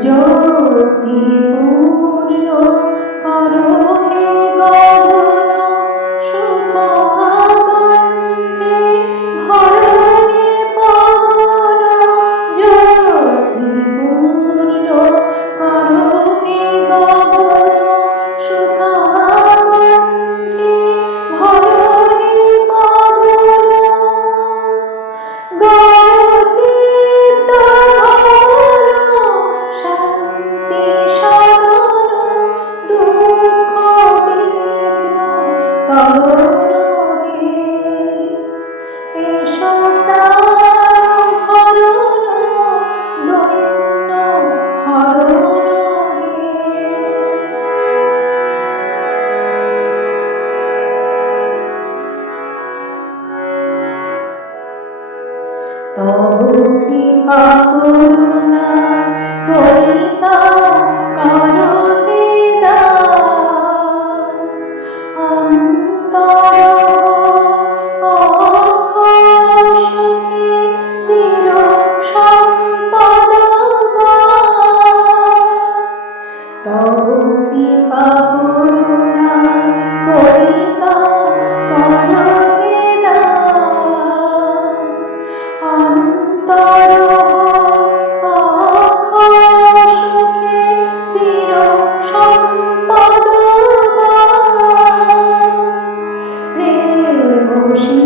জ্যোতিপূর্ণ করো হে গগন তব কৃপা করুণা করিতা করলে দান próximo.